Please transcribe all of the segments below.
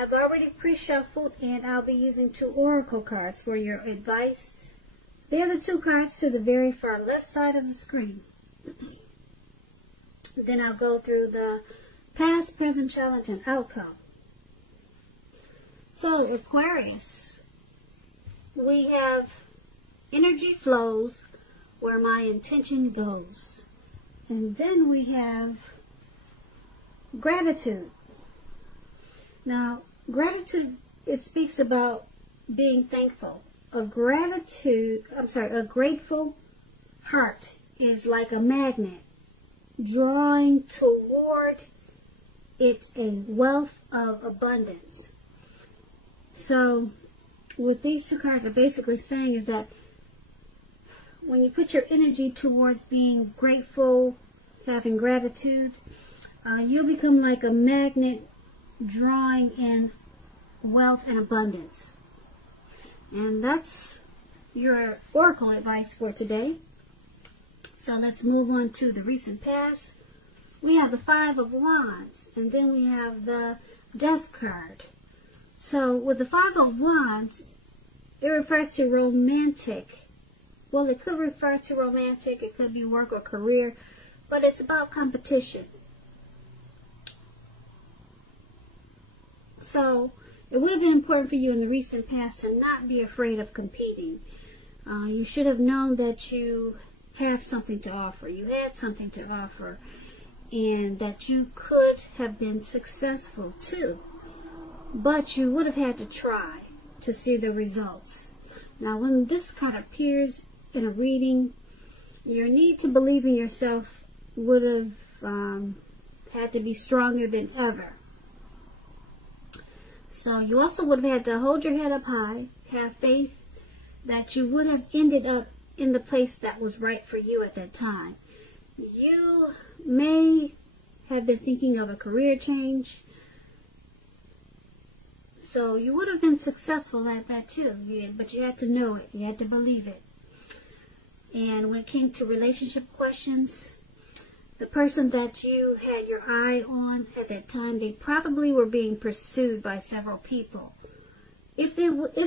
I've already pre-shuffled, and I'll be using 2 oracle cards for your advice. They're the 2 cards to the very far left side of the screen. Then I'll go through the past, present, challenge, and outcome. So, Aquarius, we have energy flows where my intention goes. And then we have gratitude. Now, gratitude, it speaks about being thankful. A grateful heart is like a magnet, drawing toward it a wealth of abundance. So, what these 2 cards are basically saying is that when you put your energy towards being grateful, having gratitude, you'll become like a magnet drawing in wealth and abundance. And that's your oracle advice for today. So let's move on to the recent past. We have the 5 of Wands, and then we have the Death card. So with the 5 of Wands, it refers to romantic. Well, it could refer to romantic, it could be work or career, but it's about competition. So it would have been important for you in the recent past to not be afraid of competing. You should have known that you have something to offer. You had something to offer, and that you could have been successful too. But you would have had to try to see the results. Now, when this card appears in a reading, your need to believe in yourself would have had to be stronger than ever. So you also would have had to hold your head up high, have faith that you would have ended up in the place that was right for you at that time. You may have been thinking of a career change, so you would have been successful at that too, but you had to know it, you had to believe it. And when it came to relationship questions, the person that you had your eye on at that time, they probably were being pursued by several people. If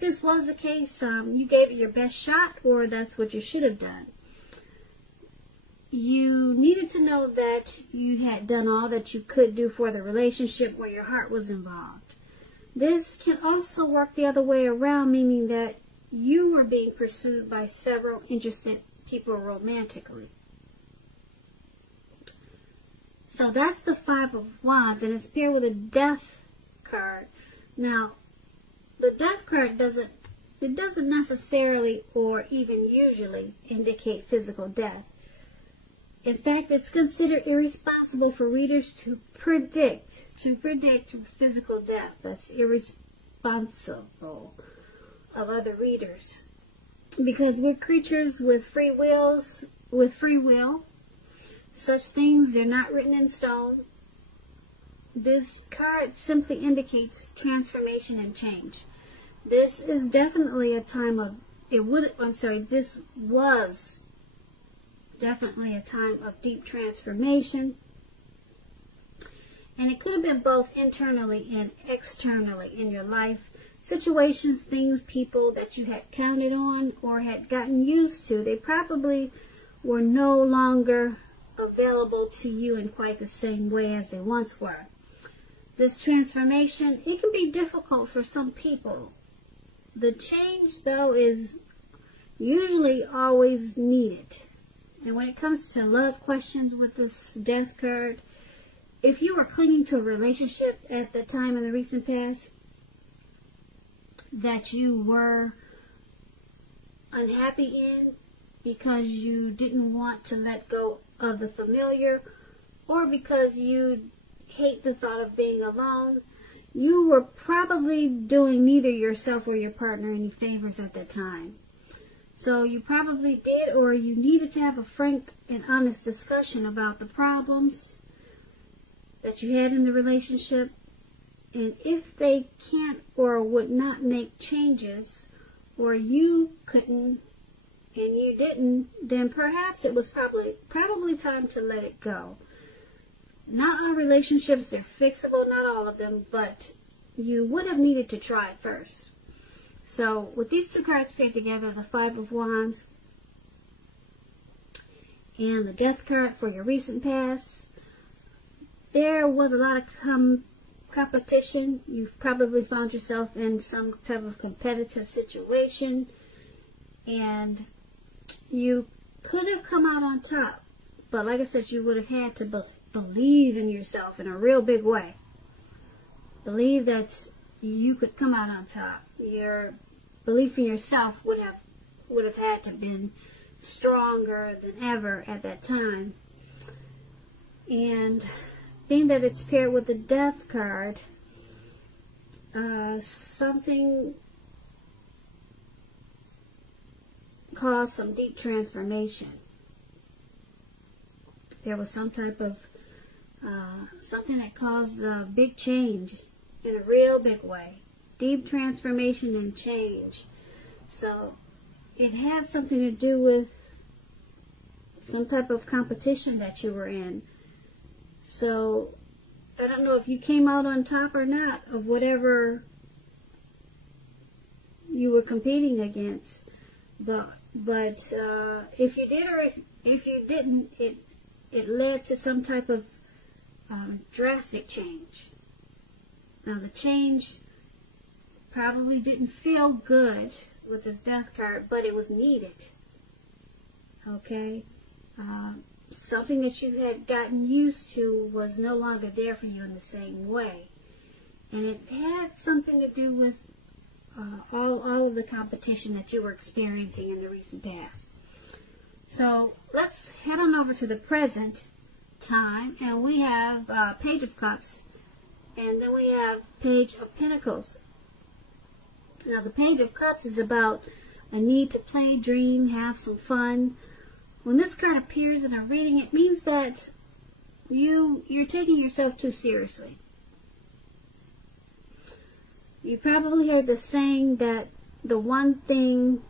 this was the case, you gave it your best shot, or that's what you should have done. You needed to know that you had done all that you could do for the relationship where your heart was involved. This can also work the other way around, meaning that you were being pursued by several interested people romantically. So that's the 5 of Wands, and it's paired with a Death card. Now, the Death card doesn't necessarily or even usually indicate physical death. In fact, it's considered irresponsible for readers to predict physical death. That's irresponsible of other readers, because we're creatures with free will. Such things, they're not written in stone. This card simply indicates transformation and change. This is definitely a time of, this was definitely a time of deep transformation. And it could have been both internally and externally in your life. Situations, things, people that you had counted on or had gotten used to, they probably were no longer available to you in quite the same way as they once were. This transformation, it can be difficult for some people. The change, though, is usually always needed. And when it comes to love questions with this Death card, if you were clinging to a relationship at the time in the recent past that you were unhappy in because you didn't want to let go of the familiar, or because you hate the thought of being alone, you were probably doing neither yourself or your partner any favors at that time. So you probably did, or you needed to have a frank and honest discussion about the problems that you had in the relationship. And if they can't or would not make changes, or you couldn't and you didn't, then perhaps it was probably time to let it go. Not all relationships, they're fixable, not all of them, but you would have needed to try it first. So with these two cards paired together, the Five of Wands and the Death card for your recent past, there was a lot of competition. You've probably found yourself in some type of competitive situation, and you could have come out on top. But like I said, you would have had to believe in yourself in a real big way. Believe that you could come out on top. Your belief in yourself would have had to have been stronger than ever at that time. And being that it's paired with the Death card, something caused some deep transformation. There was some type of something that caused a big change in a real big way. Deep transformation and change. So it had something to do with some type of competition that you were in. So I don't know if you came out on top or not of whatever you were competing against. But if you did or if you didn't, it led to some type of drastic change. Now the change probably didn't feel good with this Death card, but it was needed. Okay? Something that you had gotten used to was no longer there for you in the same way. And it had something to do with all of the competition that you were experiencing in the recent past. So let's head on over to the present time, and we have Page of Cups, and then we have Page of Pentacles. Now the Page of Cups is about a need to play, dream, have some fun. When this card appears in a reading, it means that you're taking yourself too seriously. You probably heard the saying that the one thing,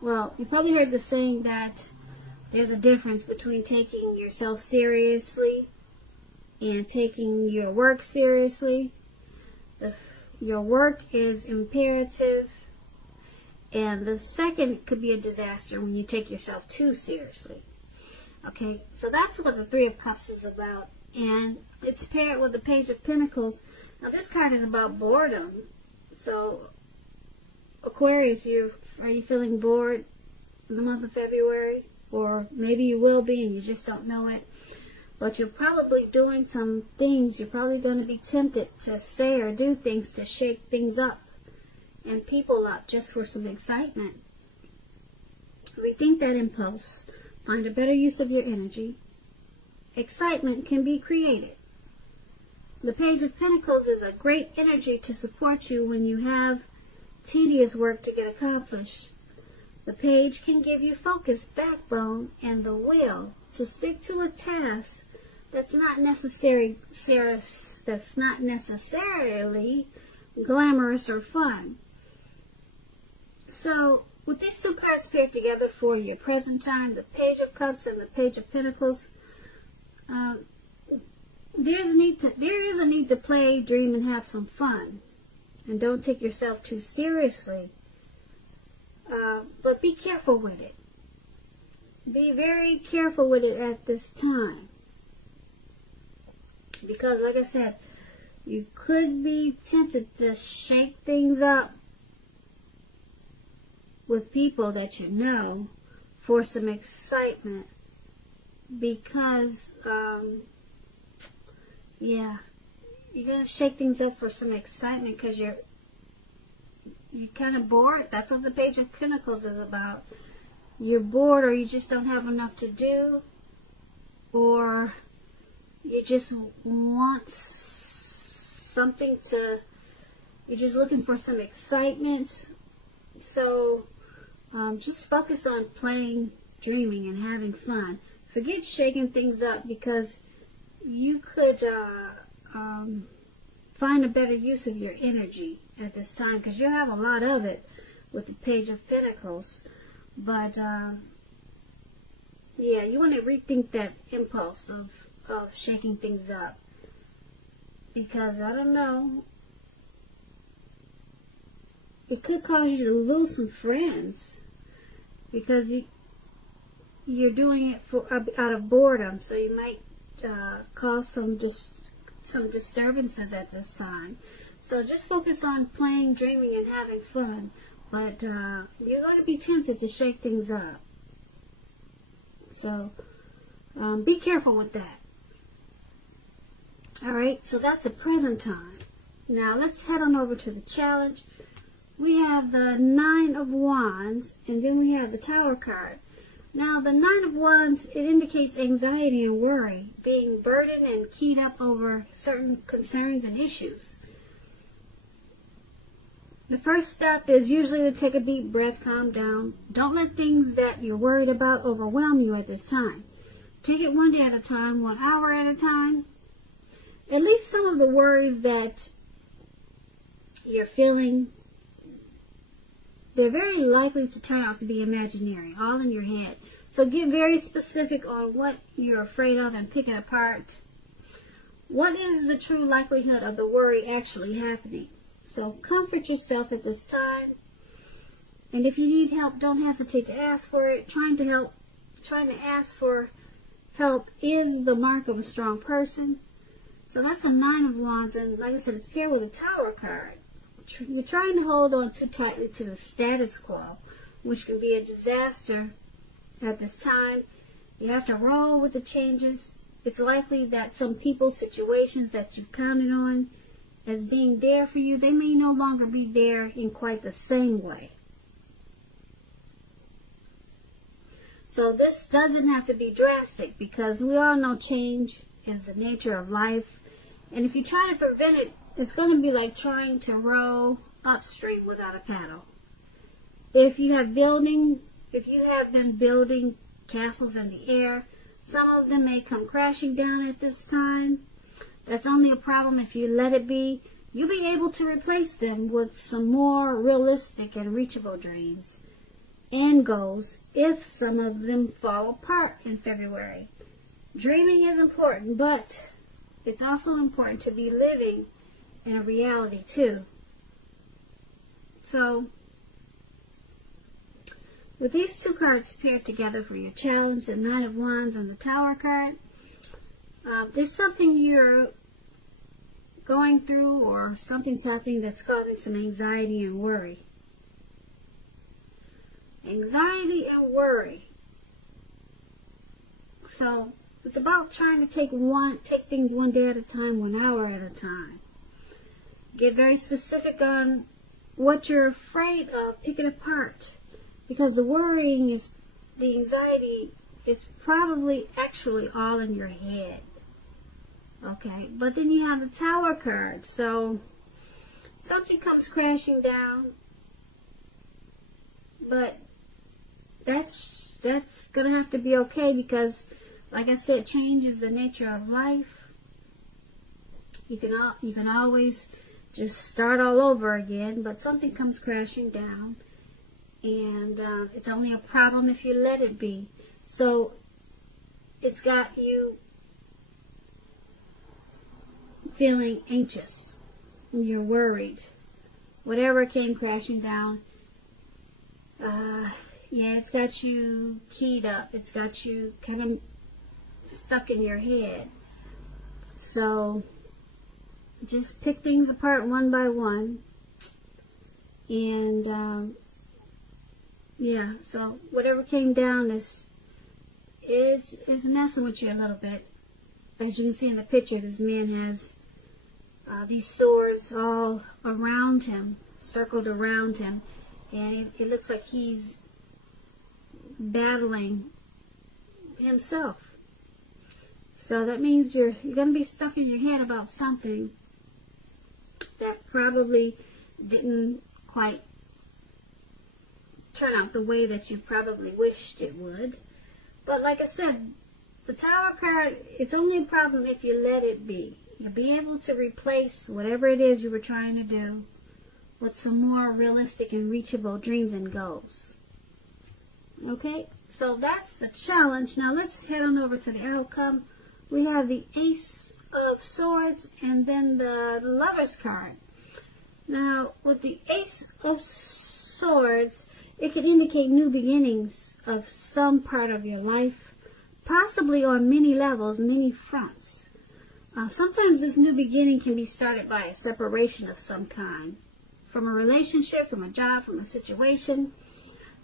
well, you probably heard the saying that there's a difference between taking yourself seriously and taking your work seriously. Your work is imperative, and the second could be a disaster when you take yourself too seriously. Okay, so that's what the Three of Cups is about, and it's paired with the Page of Pentacles. Now this card is about boredom. So Aquarius, are you feeling bored in the month of February? Or maybe you will be and you just don't know it. But you're probably doing some things. You're probably going to be tempted to say or do things to shake things up and people up just for some excitement. Rethink that impulse. Find a better use of your energy. Excitement can be created. The Page of Pentacles is a great energy to support you when you have tedious work to get accomplished. The Page can give you focus, backbone, and the will to stick to a task that's not necessarily glamorous or fun. So, with these two cards paired together for your present time, the Page of Cups and the Page of Pentacles, there is a need to play, dream, and have some fun. And don't take yourself too seriously. But be careful with it. Be very careful with it at this time. Because, like I said, you could be tempted to shake things up with people that you know for some excitement. Because, yeah, you're going to shake things up for some excitement because you're kind of bored. That's what the Page of Pentacles is about. You're bored, or you just don't have enough to do, or you just want something to, you're just looking for some excitement. So just focus on playing, dreaming, and having fun. Forget shaking things up, because you could find a better use of your energy at this time, because you'll have a lot of it with the Page of Pentacles. But yeah, you want to rethink that impulse of shaking things up, because I don't know, it could cause you to lose some friends because you're doing it out of boredom. So you might cause some disturbances at this time. So just focus on playing, dreaming, and having fun. But you're going to be tempted to shake things up. So be careful with that. Alright, so that's the present time. Now let's head on over to the challenge. We have the 9 of Wands, and then we have the Tower card. Now the 9 of Wands, it indicates anxiety and worry, being burdened and keyed up over certain concerns and issues. The first step is usually to take a deep breath, calm down. Don't let things that you're worried about overwhelm you at this time. Take it one day at a time, 1 hour at a time. At least some of the worries that you're feeling, they're very likely to turn out to be imaginary, all in your head. So get very specific on what you're afraid of and pick it apart. What is the true likelihood of the worry actually happening? So comfort yourself at this time. And if you need help, don't hesitate to ask for it. Trying to ask for help is the mark of a strong person. So that's a 9 of Wands, and like I said, it's paired with a Tower card. You're trying to hold on too tightly to the status quo, which can be a disaster at this time. You have to roll with the changes. It's likely that some people, situations that you've counted on as being there for you, they may no longer be there in quite the same way. So this doesn't have to be drastic, because we all know change is the nature of life. And if you try to prevent it, it's going to be like trying to row upstream without a paddle. If you have been building castles in the air, some of them may come crashing down at this time. That's only a problem if you let it be. You'll be able to replace them with some more realistic and reachable dreams and goals if some of them fall apart in February. Dreaming is important, but it's also important to be living in a reality too. So, with these two cards paired together for your challenge, the 9 of Wands and the Tower card, there's something you're going through or something's happening that's causing some anxiety and worry. Anxiety and worry. So, it's about trying to take things one day at a time, 1 hour at a time. Get very specific on what you're afraid of. Pick it apart. Because the worrying the anxiety is probably actually all in your head. Okay, but then you have the Tower card. So, something comes crashing down. But that's going to have to be okay, because like I said, change is the nature of life. You can always just start all over again, but something comes crashing down, and it's only a problem if you let it be. So it's got you feeling anxious, and you're worried. Whatever came crashing down, yeah, it's got you keyed up. It's got you kind of stuck in your head. So just pick things apart one by one, and yeah, so whatever came down is messing with you a little bit. As you can see in the picture, this man has these swords all around him, circled around him, and it looks like he's battling himself. So that means you're going to be stuck in your head about something that probably didn't quite turn out the way that you probably wished it would. But like I said, the Tower card, it's only a problem if you let it be. You'll be able to replace whatever it is you were trying to do with some more realistic and reachable dreams and goals. Okay, so that's the challenge. Now let's head on over to the outcome. We have the Ace of Swords and then the Lover's card. Now, with the Ace of Swords, it can indicate new beginnings of some part of your life, possibly on many levels, many fronts. Sometimes this new beginning can be started by a separation of some kind, from a relationship, from a job, from a situation.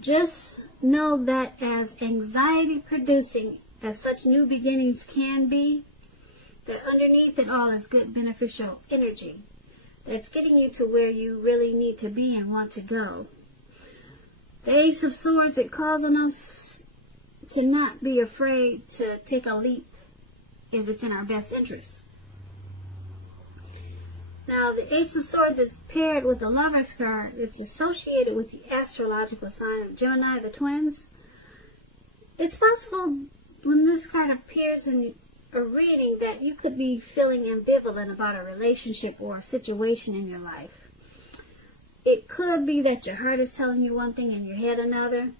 Just know that as anxiety-producing as such new beginnings can be, that underneath it all is good beneficial energy that's getting you to where you really need to be and want to go. The Ace of Swords, it calls on us to not be afraid to take a leap if it's in our best interest. Now, the Ace of Swords is paired with the Lover's card. It's associated with the astrological sign of Gemini, the twins. It's possible when this card appears in a reading that you could be feeling ambivalent about a relationship or a situation in your life. It could be that your heart is telling you one thing and your head another.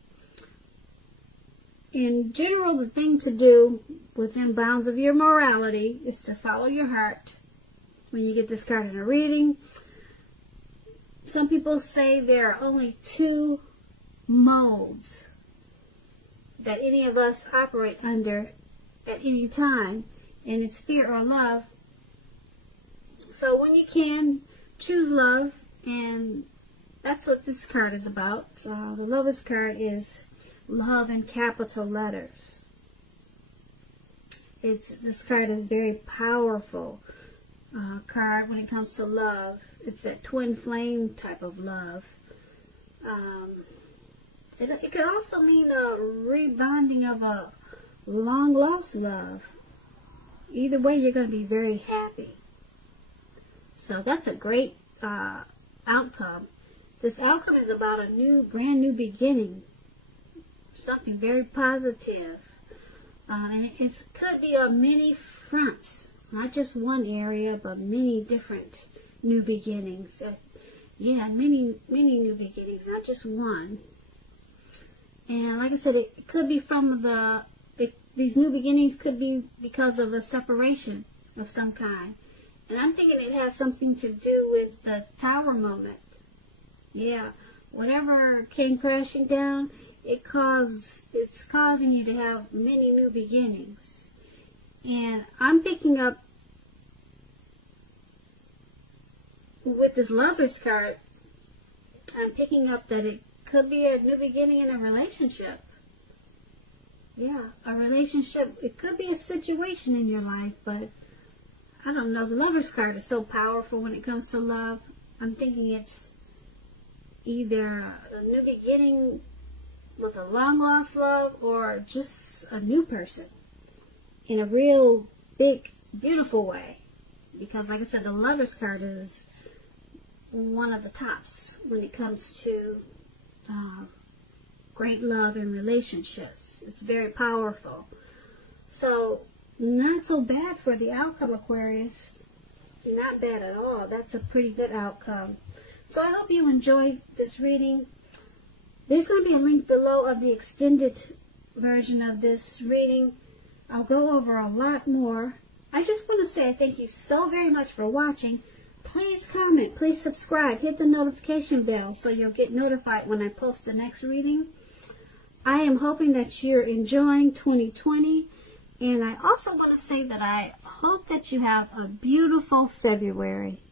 In general, the thing to do within bounds of your morality is to follow your heart. When you get this card in a reading, some people say there are only two modes that any of us operate under at any time, and it's fear or love. So when you can, choose love, and that's what this card is about. The Lover's card is love in capital letters. This card is very powerful card when it comes to love. It's that twin flame type of love. It could also mean a rebonding of a long lost love. Either way, you're going to be very happy. So that's a great outcome. This outcome is about a brand new beginning. Something very positive. And it could be on many fronts. Not just one area, but many different new beginnings. Many new beginnings, not just one. And like I said, it could be from these new beginnings could be because of a separation of some kind. And I'm thinking it has something to do with the tower moment. Yeah, whatever came crashing down, it's causing you to have many new beginnings. And I'm picking up with this Lover's card, I'm picking up that it could be a new beginning in a relationship. Yeah, a relationship. It could be a situation in your life, but I don't know. The Lover's card is so powerful when it comes to love. I'm thinking it's either a new beginning with a long lost love or just a new person in a real big, beautiful way. Because like I said, the Lover's card is one of the tops when it comes to great love and relationships. It's very powerful. So, not so bad for the outcome, Aquarius. Not bad at all. That's a pretty good outcome. So I hope you enjoyed this reading. There's going to be a link below of the extended version of this reading. I'll go over a lot more. I just want to say thank you so very much for watching. Please comment, please subscribe, hit the notification bell so you'll get notified when I post the next reading. I am hoping that you're enjoying 2020, and I also want to say that I hope that you have a beautiful February.